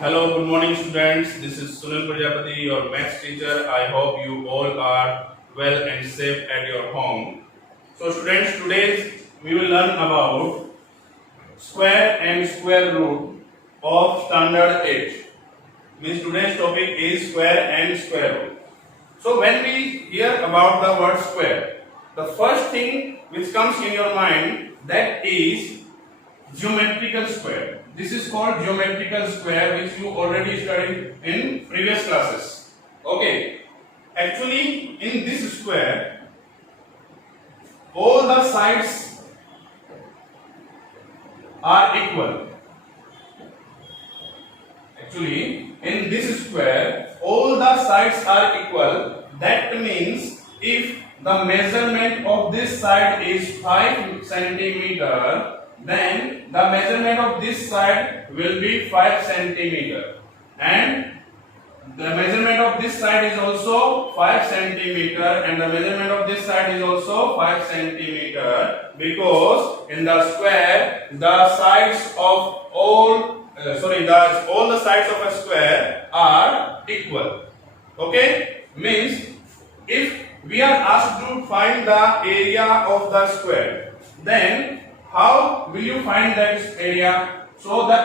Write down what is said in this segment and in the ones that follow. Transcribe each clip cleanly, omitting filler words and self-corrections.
Hello, good morning students. This is Sunil Prajapati, your maths teacher. I hope you all are well and safe at your home. So students, today we will learn about square and square root of standard 8. Means today's topic is square and square root. So when we hear about the word square, the first thing which comes in your mind, that is geometrical square. This is called geometrical square, which you already studied in previous classes. Okay. Actually, in this square, all the sides are equal. Actually, in this square, all the sides are equal. That means if the measurement of this side is 5 centimeter, then the measurement of this side will be 5 centimeter, and the measurement of this side is also 5 centimeter, and the measurement of this side is also 5 centimeter, because in the square the sides of all the sides of a square are equal. Okay, means if we are asked to find the area of the square, then how will you find that area? So the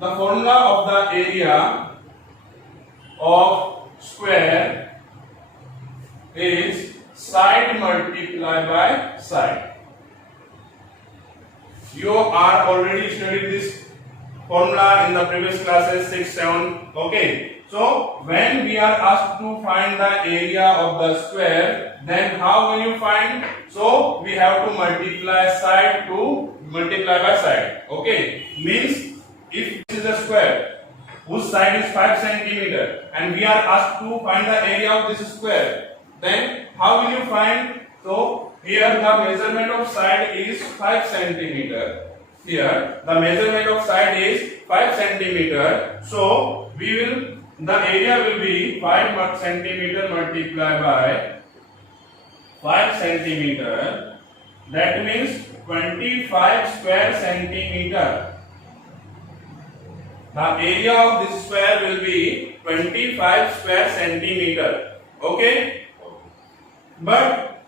formula of the area of square is side multiplied by side. You are already studied this formula in the previous classes 6, 7. Okay. So when we are asked to find the area of the square, then how will you find? So we have to multiply side to multiply by side. Okay, means if this is a square whose side is 5 centimeter and we are asked to find the area of this square, then how will you find? So here the measurement of side is 5 centimeter. Here the measurement of side is 5 centimeter. So the area will be 5 centimeter multiplied by 5 centimeter. That means 25 square centimeter. The area of this square will be 25 square centimeter. Okay? But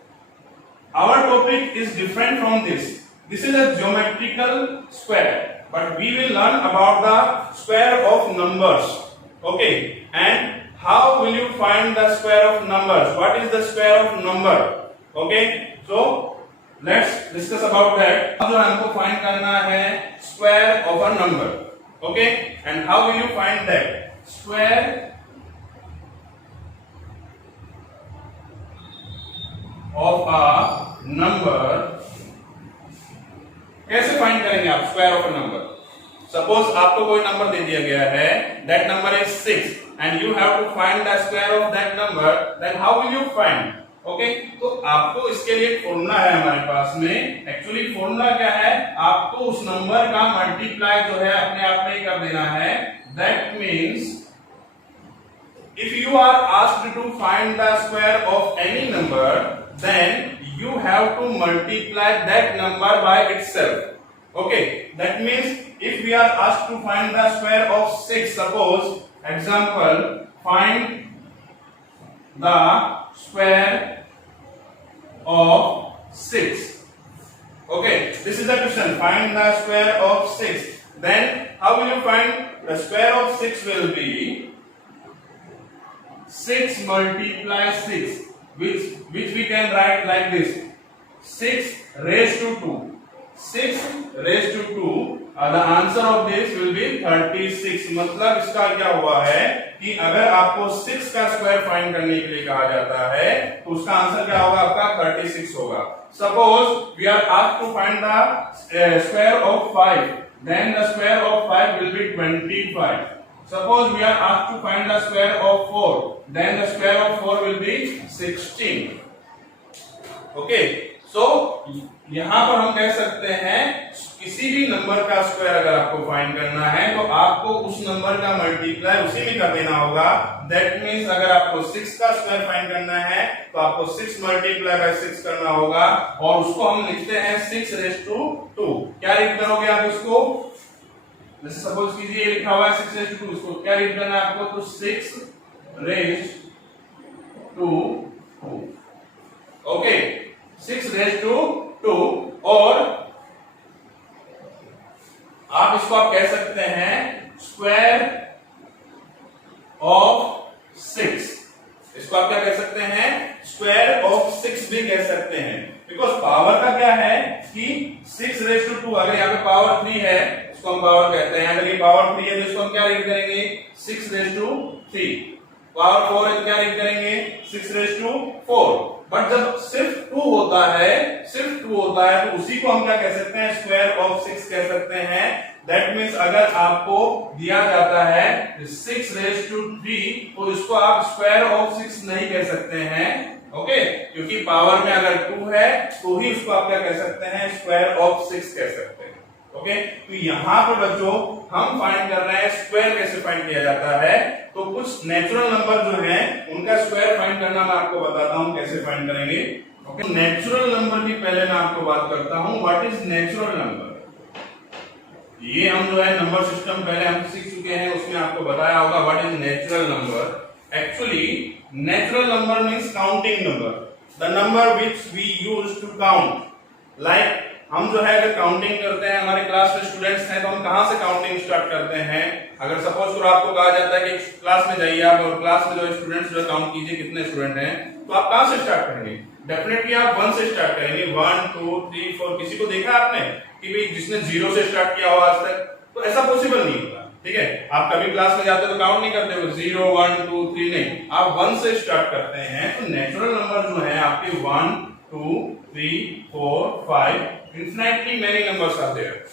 our topic is different from this. This is a geometrical square, but we will learn about the square of numbers. Okay, and how will you find the square of numbers? What is the square of number? Okay, so let's discuss about that. जो हमको find करना है square of a number. Okay, and how will you find that square of a number? कैसे find करेंगे आप square of a number? Suppose आपको कोई number दे दिया गया है, that number is 6 and you have to find the square of that number, then how will you find? Okay, तो आपको इसके लिए फॉर्मूला है हमारे पास में. एक्चुअली फॉर्मूला क्या है? आपको उस नंबर का मल्टीप्लाई जो है अपने आप में ही कर देना है. That means if you are asked to find the square of any number, then you have to multiply that number by itself. Okay, that means if we are asked to find the square of 6, suppose example, find the square of 6. Okay, this is the question, find the square of 6. Then how will you find? The square of 6 will be 6 multiply 6, which we can write like this, 6 raised to 2. 6 raised to 2, the answer of this will be 36. मतलब इसका क्या हुआ है कि अगर आपको 6 का square find करने के लिए कहा जाता है तो उसका आंसर क्या होगा? आपका 36 होगा. Suppose we are asked to find the square of 5, then the square of 5 will be 25. Suppose we are asked to find the square of 4, then the square of 4 will be 16. Okay, so यहां पर हम कह सकते हैं किसी भी number का square अगर आपको फाइंड करना है तो आपको उस नंबर का मल्टीप्लाई उसी में कर देना होगा. दैट मींस अगर आपको 6 का स्क्वायर फाइंड करना है तो आपको 6 मल्टीप्लाई बाय 6 करना होगा, और उसको हम लिखते हैं 6 रेज़ टू 2. क्या लिख करोगे आप इसको? जैसे सपोज कीजिए ये लिखा हुआ है 6 रेज टू 2, इसको क्या रीड करना है आपको, तो 6 raise to 2, okay 6 raise to 2, और आप इसको आप कह सकते हैं स्क्वायर ऑफ 6, इसको आप क्या कह सकते हैं, स्क्वायर ऑफ 6 भी कह सकते हैं, बिकॉज पावर का क्या है कि 6 रेज टू 2, अगर यहाँ पे पावर 3 है इसको हम पावर कहते हैं, अगर ये पावर 3 है तो इसको हम क्या रीड करेंगे, 6 रेज टू 3, पावर 4 है तो क्या रीड करेंगे, 6 रेज टू 4, बट जब सिर्फ 2 होता है तो उसी को हम क्या कह सकते हैं, स्क्वायर ऑफ 6 कह सकते हैं। दैट मीन्स अगर आपको दिया जाता है 6 रेज टू 3 तो इसको आप स्क्वायर ऑफ 6 नहीं कह सकते हैं, ओके क्योंकि पावर में अगर 2 है तो ही उसको आप क्या कह सकते हैं, स्क्वायर ऑफ 6 कह सकते हैं, ओके। तो यहां पर बच्चों हम फाइंड कर रहे हैं स्क्वायर कैसे फाइंड किया जाता है, तो कुछ नेचुरल नंबर जो है उनका स्क्वायर फाइंड करना मैं आपको बताता हूं कैसे फाइंड करेंगे, ओके। नेचुरल नंबर की पहले मैं आपको बात करता हूं, व्हाट इज नेचुरल नंबर। ये हम जो है नंबर सिस्टम पहले हम सीख चुके हैं, उसमें आपको बताया होगा what is natural number. Actually natural number means counting number, the number which we use to count, like हम जो है अगर काउंटिंग करते हैं, हमारे क्लास में स्टूडेंट्स हैं तो हम कहां से काउंटिंग स्टार्ट करते हैं, अगर सपोज करो आपको कहा जाता है कि क्लास में जाइए आप और क्लास में जो स्टूडेंट्स जो काउंट कीजिए कितने स्टूडेंट हैं, तो आप कहां से स्टार्ट करेंगे, डेफिनेटली आप 1 से स्टार्ट करेंगे, 1 2 3 4, किसी को देखा आपने कि भाई जिसने 0 से स्टार्ट किया हो आज तक, तो ऐसा पॉसिबल नहीं होता, ठीक है। आप कभी क्लास में जाते हो तो काउंट नहीं करते हो 0 1 2 3, नहीं, आप 1 से स्टार्ट करते हैं। तो नेचुरल नंबर जो है आपके 1 2 3 4 5, infinitely many numbers are there,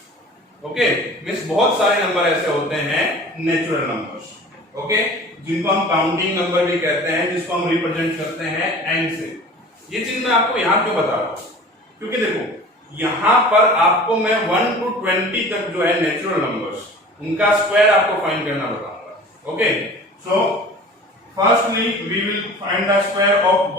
okay, means बहुत सारे नंबर ऐसे होते हैं नेचुरल नंबर्स, ओके, जिनको हम काउंटिंग नंबर भी कहते हैं, जिसको हम रिप्रेजेंट करते हैं n से। ये चीज मैं आपको यहां क्यों बता रहा हूं, क्योंकि देखो यहां पर आपको मैं 1 to 20 तक जो है नेचुरल नंबर्स उनका स्क्वायर आपको फाइंड करना बताऊंगा, okay. So firstly we will find the square of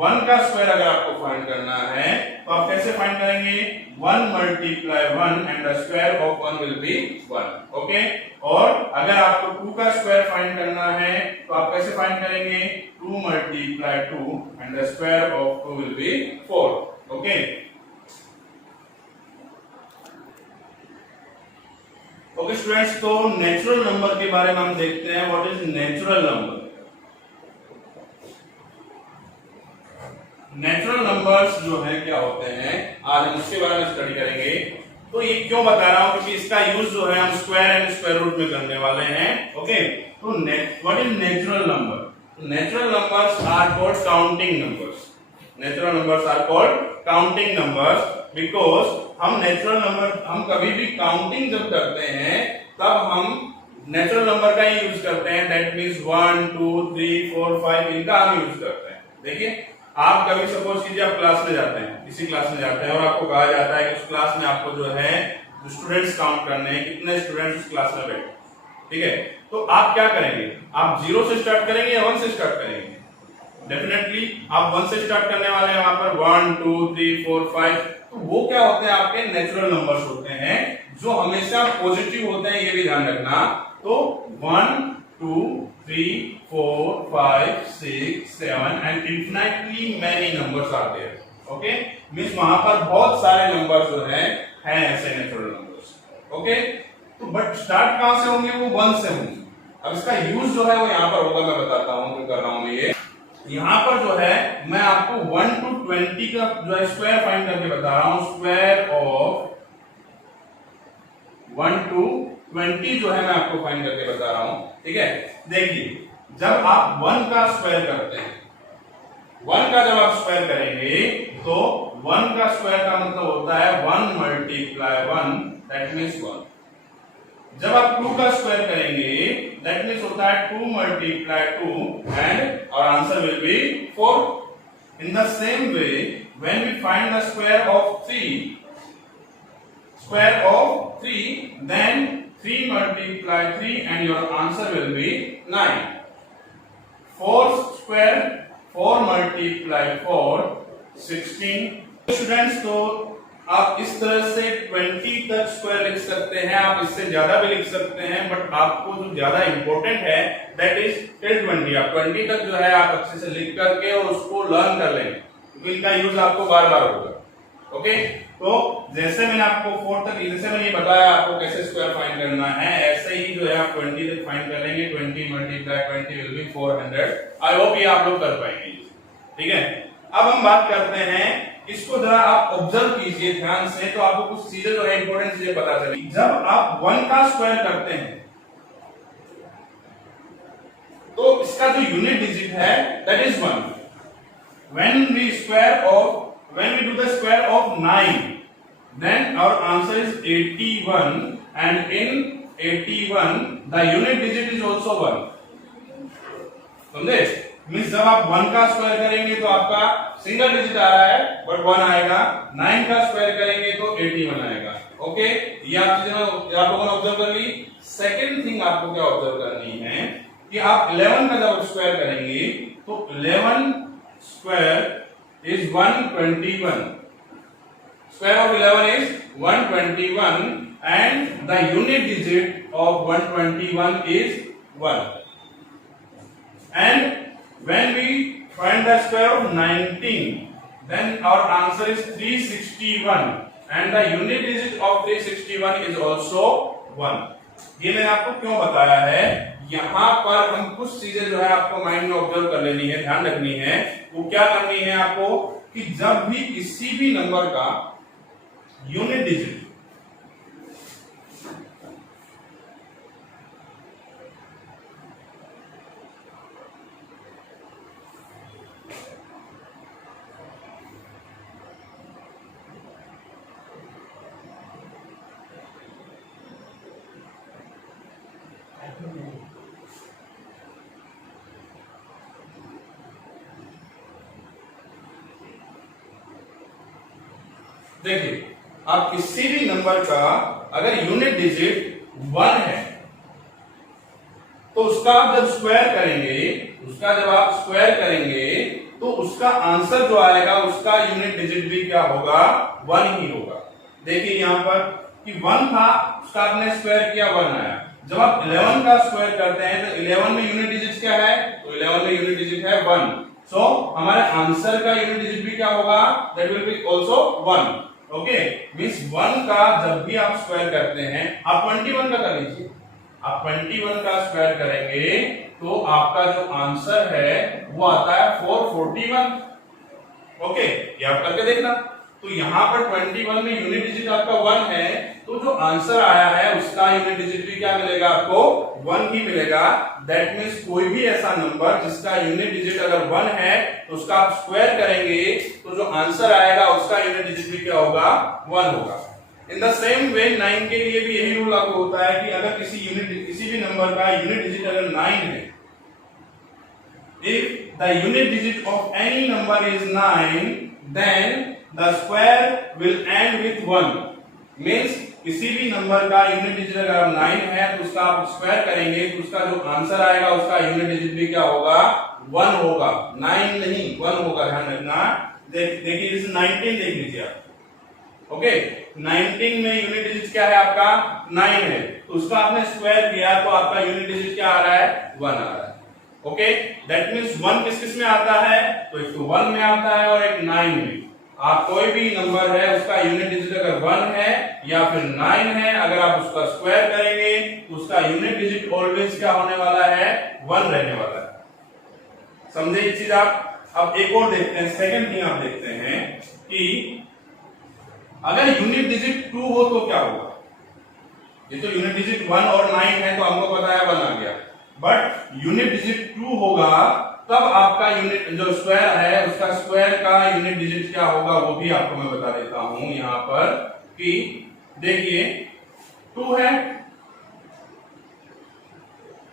1 का स्क्वायर अगर आपको फाइंड करना है तो आप कैसे फाइंड करेंगे, 1 multiply 1 and the square of 1 will be 1, okay. और अगर आपको 2 का स्क्वायर फाइंड करना है तो आप कैसे फाइंड करेंगे, 2 multiply 2 and the square of 2 will be 4, okay. Okay students, तो नेचुरल नंबर के बारे में हम देखते हैं, what is natural number. Natural numbers जो है क्या होते हैं, आज हम उसके बारे में स्टडी करेंगे। तो ये क्यों बता रहा हूं, क्योंकि इसका यूज जो है हम स्क्वायर एंड स्क्वायर रूट में करने वाले हैं, ओके। तो what is natural number, natural numbers are called counting numbers, natural numbers are called counting numbers, because हम नेचुरल नंबर, हम कभी भी काउंटिंग जब करते हैं तब हम नेचुरल नंबर का ही यूज करते हैं, दैट मींस 1 2 3 4 5 इनका हम यूज करते हैं। देखिए आप कभी सपोज कीजिए आप क्लास में जाते हैं, किसी क्लास में जाते हैं और आपको कहा जाता है कि उस क्लास में आपको जो है स्टूडेंट्स काउंट करने हैं, कितने स्टूडेंट्स उस क्लास में बैठे, ठीक है। तो आप क्या करेंगे, आप 0 से स्टार्ट करेंगे या 1 से स्टार्ट करेंगे, डेफिनेटली आप 1 से स्टार्ट करने वाले हैं, वहां पर 1 2 3 4 5, तो वो क्या होते हैं, आपके नेचुरल नंबर्स होते हैं जो हमेशा पॉजिटिव होते हैं, ये भी ध्यान रखना। तो 1 2 3 4 5 6 7 and infinitely many numbers are there, okay, means वहां पर बहुत सारे नंबर्स जो हैं ऐसे नेचुरल नंबर्स, ओके। तो बट स्टार्ट कहां से होंगे, वो 1 से होंगे। अब इसका यूज जो है वो यहां पर होगा, मैं बताता हूं क्यों कर रहा हूं ये। यहां पर जो है मैं आपको 1 to 20 का जो है स्क्वायर फाइंड करके बता रहा हूं, स्क्वायर ऑफ 1 to 20 जो है मैं आपको फाइंड करके बता रहा हूं, ठीक है। देखिए जब आप 1 का स्क्वायर करते हैं, 1 का जब आप स्क्वायर करेंगे तो 1 का स्क्वायर का मतलब होता है 1 multiply 1, दैट मींस 1। जब आप 2 का स्क्वायर करेंगे दैट मींस होता है 2 multiply 2 and our answer will be 4. In the same way, when we find the square of 3, then 3 multiply 3 and your answer will be 9. 4 square, 4 multiply 4, 16. Students, तो आप इस तरह से 20 तक स्क्वायर लिख सकते हैं, आप इससे ज्यादा भी लिख सकते हैं, बट आपको जो ज्यादा इंपॉर्टेंट है दैट इज टिल 20। आप 20 तक जो है आप अच्छे से लिख करके और उसको लर्न कर लेंगे, क्योंकि इनका यूज आपको बार बार होगा। ओके, तो जैसे मैंने आपको 4 तक, जैसे मैंने ये बताया आपको कैसे स्क्वायर फाइंड करना है, ऐसे ही जो है आप 20 तक फाइंड करेंगे। 20 multiply 20 will be 400। I hope ये आप लोग कर पाएंगे। ठीक है, अब हम बात करते हैं, इसको जरा आप ऑब्जर्व कीजिए ध्यान से, तो आपको कुछ चीजें जो है इंपॉर्टेंट चीजें पता चलेगी। जब आप 1 का स्क्वायर करते हैं तो इसका जो यूनिट डिजिट है that is 1। when we do the square of 9, then our answer is 81, and in 81 the unit digit is also 1। समझे? मीन्स जब आप 1 का स्क्वायर करेंगे तो आपका सिंगल डिजिट आ रहा है बट 1 आएगा, 9 का स्क्वायर करेंगे तो 81 आएगा। ओके, ये आप चीजें आप लोगों ने ऑब्जर्व कर ली। सेकंड थिंग आपको क्या ऑब्जर्व करनी है कि आप 11 का जब स्क्वायर करेंगे तो 11 square is 121। Square of 11 is 121 and the unit digit of 121 is 1। And when we find the square of 19, then our answer is 361 and the unit digit of 361 is also 1। ये मैंने आपको क्यों बताया है, यहां पर हम कुछ चीजें जो है आपको माइंड में ऑब्जर्व कर लेनी है, ध्यान रखनी है। वो क्या करनी है आपको कि जब भी किसी भी नंबर का यूनिट डिजिट देखिए, आप किसी भी नंबर का अगर यूनिट डिजिट 1 है तो उसका आप जब स्क्वायर करेंगे तो उसका आंसर जो आएगा उसका यूनिट डिजिट भी क्या होगा, 1 ही होगा। देखिए यहां पर कि 1 था, उसका आपने स्क्वायर किया 1 आया। जब आप 11 का स्क्वायर करते हैं तो 11 में यूनिट डिजिट क्या है, तो 11 में यूनिट डिजिट है 1। सो हमारे आंसर का यूनिट डिजिट भी क्या होगा, that will be also 1। Okay, means 1 का जब भी आप स्क्वायर करते हैं, आप 21 का कर लीजिए, आप 21 का स्क्वायर करेंगे तो आपका जो आंसर है वो आता है 441। ओके, ये आप करके देखना। तो यहां पर 21 में यूनिट डिजिट आपका 1 है, तो जो आंसर आया है उसका यूनिट डिजिट भी क्या मिलेगा आपको, 1 ही मिलेगा। दैट मींस कोई भी ऐसा नंबर जिसका यूनिट डिजिट अगर 1 है तो उसका आप स्क्वायर करेंगे तो जो आंसर आएगा उसका यूनिट डिजिट भी क्या होगा, 1 होगा। इन द सेम वे 9 के लिए भी यही रूल लागू होता है कि अगर किसी भी नंबर का यूनिट डिजिट अगर 9 है, if the unit digit of any number is 9 then the square will end with 1। Means किसी भी नंबर का यूनिट डिजिट अगर 9 है तो उसका आप स्क्वायर करेंगे तो उसका जो आंसर आएगा उसका यूनिट डिजिट भी क्या होगा, 1 होगा, 9 नहीं 1 होगा। ध्यान रखना। देखिए जैसे 19 देख लीजिए आप। ओके, 19 में यूनिट डिजिट क्या है आपका, 9 है, तो उसका आपने स्क्वायर किया तो आपका यूनिट डिजिट क्या आ रहा है, 1 आ रहा है। ओके, दैट मींस 1 किस में आता है, तो एक 1 में आता है और एक 9 में। आप कोई भी नंबर है उसका यूनिट डिजिट अगर 1 है या फिर 9 है, अगर आप उसका स्क्वायर करेंगे तो उसका यूनिट डिजिट ऑलवेज क्या होने वाला है, 1 रहने वाला है। समझे ये चीज आप। अब एक और देखते हैं, सेकंड थिंग आप देखते हैं कि अगर यूनिट डिजिट 2 हो तो क्या होगा। ये तो यूनिट डिजिट 1 और 9 है तो हमको पता है 1 आ गया, बट यूनिट डिजिट 2 होगा तब आपका यूनिट जो स्क्वायर है उसका स्क्वायर का यूनिट डिजिट क्या होगा वो भी आपको मैं बता देता हूं यहां पर कि देखिए 2 है,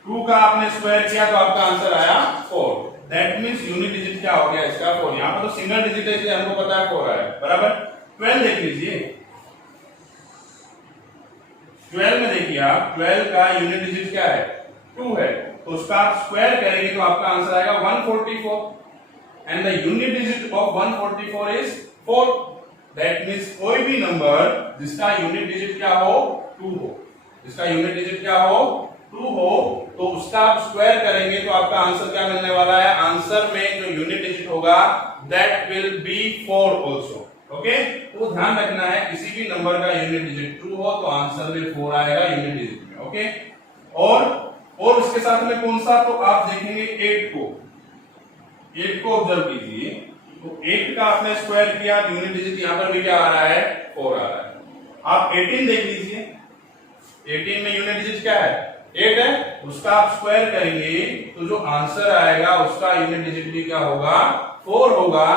2 का आपने स्क्वायर किया तो आपका आंसर आया 4। दैट मींस यूनिट डिजिट क्या हो गया इसका 4। यहां पर तो सिंगल डिजिट है इसलिए हमको पता है 4 आया, बराबर। 12 देख लीजिए, 12 में देखिए आप 12 का यूनिट डिजिट क्या है, 2 है, तो उसका आप स्क्वायर करेंगे तो आपका आंसर आएगा 144 and the unit digit of 144 is 4। That means कोई भी नंबर जिसका यूनिट डिजिट क्या हो 2 हो, जिसका यूनिट डिजिट क्या हो 2 हो, तो उसका आप स्क्वायर करेंगे तो आपका आंसर क्या मिलने वाला है, आंसर में जो यूनिट डिजिट होगा that will be 4 also. Okay, तो ध्यान रखना है किसी भी नंबर का यूनिट डिजिट 2 हो तो आंसर में 4 आएगा यूनिट डिजिट में। ओके, और उसके साथ में कौन सा, तो आप देखेंगे 8 को ऑब्जर्व कीजिए, तो 8 का आपने स्क्वायर किया, यूनिट डिजिट यहां पर भी क्या आ रहा है 4 आ रहा है। आप 18 देख लीजिए, 18 में यूनिट डिजिट क्या है 8 है, उसका आप स्क्वायर करेंगे तो जो आंसर आएगा उसका यूनिट डिजिट भी क्या होगा 4 होगा।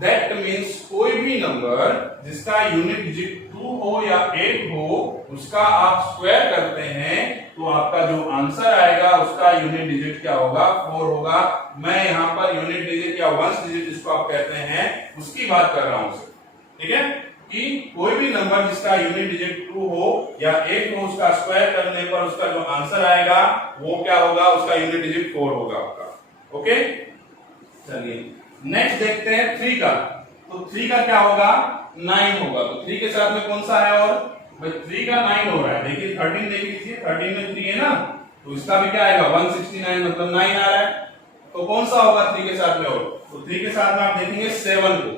दैट मीन्स कोई भी नंबर जिसका यूनिट डिजिट 2 हो या 8 हो उसका आप स्क्वायर करते हैं तो आपका जो आंसर आएगा उसका यूनिट डिजिट क्या होगा 4 होगा। मैं यहाँ पर यूनिट डिजिट या वंश डिजिट जिसको आप कहते हैं उसकी बात कर रहा हूं, ठीक है, कि कोई भी नंबर जिसका यूनिट डिजिट 2 हो या 8 हो उसका स्क्वायर करने पर उसका जो आंसर आएगा वो क्या होगा, उसका यूनिट डिजिट 4 होगा आपका। ओके, चलिए नेक्स्ट देखते हैं 3 का, तो 3 का क्या होगा 9 होगा, तो 3 के साथ में कौन सा है, और भाई 3 का 9 हो रहा है, देखिए 13 देख लीजिए, 13 में 3 है ना, तो इसका भी क्या आएगा 169 मतलब 9 आ रहा है, तो कौन सा होगा 3 के साथ में, और तो 3 के साथ में आप देखेंगे 7 को,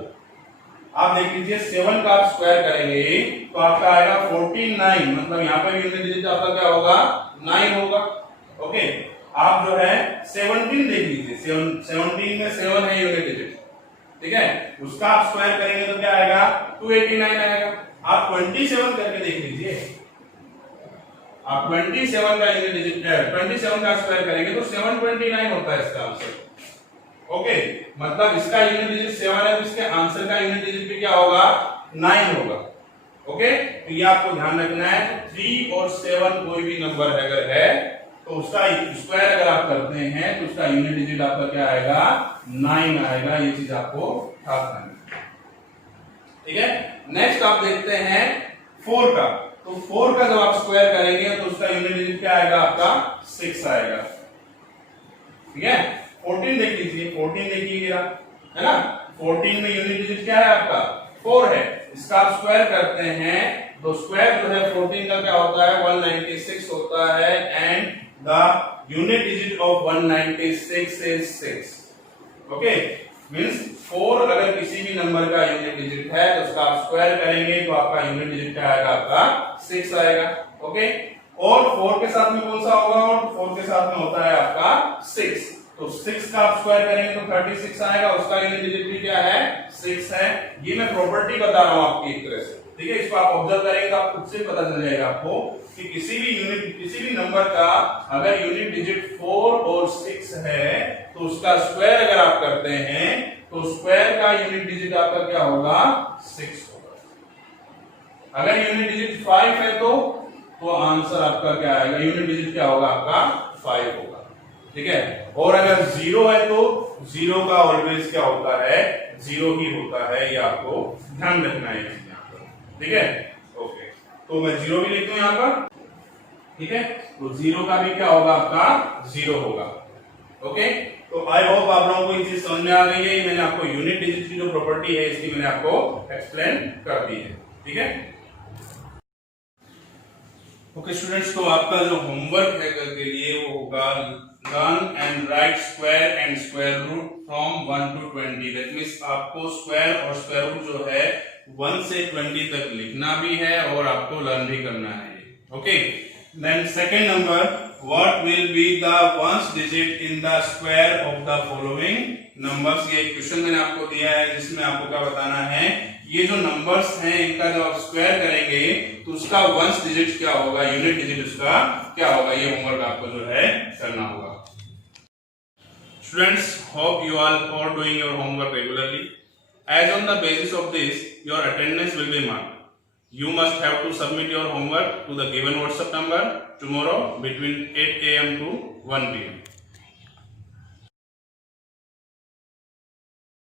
आप देख लीजिए 7 का आप स्क्वायर करेंगे तो आपका आएगा 49 मतलब यहाँ पे यूनिट डिजिट आपका क्या होगा 9 होगा। ओके, आप जो है 17 देख लीजिए, 17 में 7 है यूनिट डिजिट, ठीक है, उसका आप स्क्वायर करेंगे तो क्या आएगा 289 आएगा। आप 27 करके देख लीजिए, आप 27 का यूनिट डिजिट 27 का स्क्वायर करेंगे तो 729 होता है इसका आंसर। ओके, मतलब इसका यूनिट डिजिट 7 है तो इसके आंसर का यूनिट डिजिट भी क्या होगा 9 होगा। ओके, तो ये आपको ध्यान रखना है, 3 और 7 कोई भी नंबर अगर है तो उसका स्क्वायर अगर आप करते हैं तो उसका यूनिट डिजिट आपका क्या आएगा 9 आएगा, ये चीज आपको ध्यान रखना है, ठीक है। नेक्स्ट आप देखते हैं 4 का, तो 4 का जब आप स्क्वायर करेंगे तो उसका यूनिट डिजिट क्या आएगा आपका 6 आएगा, ठीक है। 14 देख लीजिए, 14 देखिएगा, है ना, 14 में यूनिट डिजिट क्या है आपका 4 है, इसका आप स्क्वायर करते हैं तो स्क्वायर जो है 14 का क्या होता है 196 होता है, and the unit digit of 196 is 6। Okay, means 4 अगर किसी भी नंबर का यूनिट डिजिट है तो उसका आप स्क्वायर करेंगे तो आपका यूनिट डिजिट क्या आएगा आपका 6 आएगा। ओके, और 4 के साथ में कौन सा होगा, और 4 के साथ में होता है आपका 6, तो 6 का आप स्क्वायर करेंगे तो 36 आएगा, उसका यूनिट डिजिट भी क्या है 6 है। ये मैं प्रॉपर्टी बता रहा हूं आपकी एक तरह से, ठीक है, इसको आप ऑब्जर्व करेंगे तो आप खुद से पता चल जाएगा आपको कि किसी भी नंबर का अगर यूनिट डिजिट 4 और 6 है तो उसका स्क्वायर अगर आप करते हैं तो स्क्वायर का यूनिट डिजिट आपका क्या होगा 6 होगा। अगर यूनिट डिजिट 5 है तो आंसर आपका क्या आएगा, यूनिट डिजिट क्या होगा आपका 5 होगा, ठीक है। और अगर 0 है तो 0 का ऑलवेज क्या होता है 0 ही होता है, ये आपको ध्यान रखना है यहाँ पर, ठीक है। ओके, तो मैं 0 भी लिखता हूं यहाँ पर, ठीक है, तो 0 का भी क्या होगा आपका 0 होगा। ओके, तो आई होप आप लोगों को ये चीज समझ में आ गई है, मैंने आपको यूनिट डिजिट की जो प्रॉपर्टी है इसकी मैंने आपको एक्सप्लेन कर दी है, ठीक है। ओके स्टूडेंट्स, तो आपका जो होमवर्क है कल के लिए वो होगा learn and write square and square root from 1 to 20। That means आपको स्क्वायर और स्क्वायर रूट जो है 1 से 20 तक लिखना भी है और आपको लर्न भी करना है। Okay, then second number, what will be the ones digit in the square of the following numbers. ये क्वेश्चन मैंने आपको दिया है जिसमें आपको क्या बताना है, ये जो नंबर्स हैं इनका जब आप स्क्वायर करेंगे तो उसका वंस डिजिट क्या होगा, यूनिट डिजिट उसका क्या होगा, ये होमवर्क आपको जो है करना होगा। Students, hope you all are doing your homework regularly. As on the basis of this, your attendance will be marked. You must have to submit your homework to the given WhatsApp number tomorrow between 8 AM to 1 PM.